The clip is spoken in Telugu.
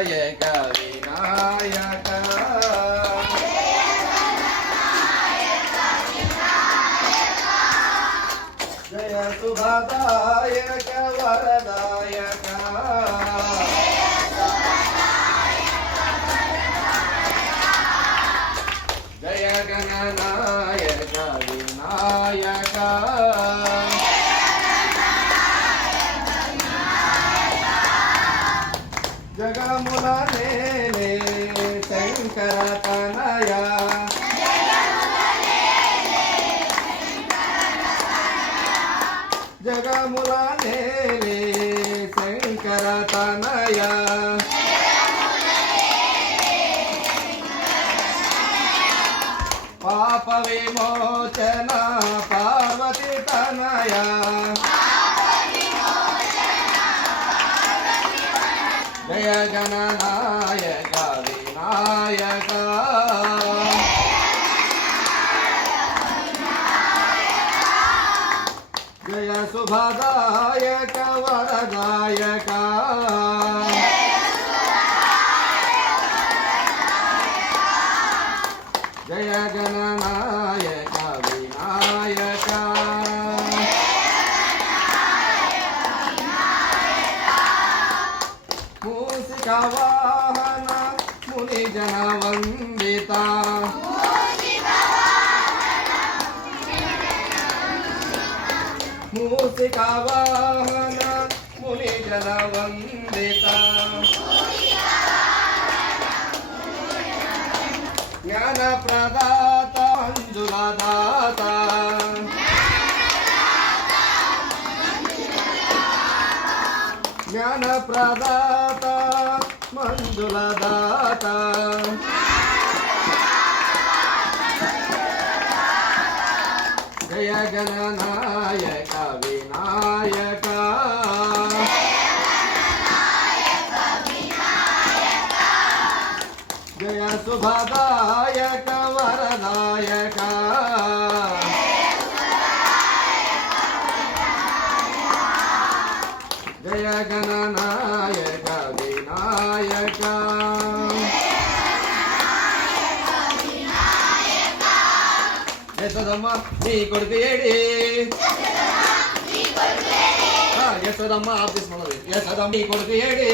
వినాయక వినాయక జయ శుభదాయక వరదాయక జయ గణనాయక వినాయక జగముల నేనే శంకర తనయ జగముల నేనే శంకర తనయ పాప విమోచన పార్వతి తనయ జయ గణనాయక వినాయక జయ శుభదాయక వరదాయక జయ గణనాయక వినాయక మూసిక వాహన ముని జన వందిత మూసిక వాహన ముని జన వందిత జ్ఞాన ప్రదాత మంజుల దాత జ్ఞాన ప్రదాత మంజుల దాత జయ గణనాయక వినాయక జయ శుభదాయక వరదాయక జయ గణనాయక వినాయక యశోదమ్మ నీ కొడుకు ఏడి యశోదమ్మ ఆఫీస్ యశోదమ్మ నీ కొడుకు ఏడి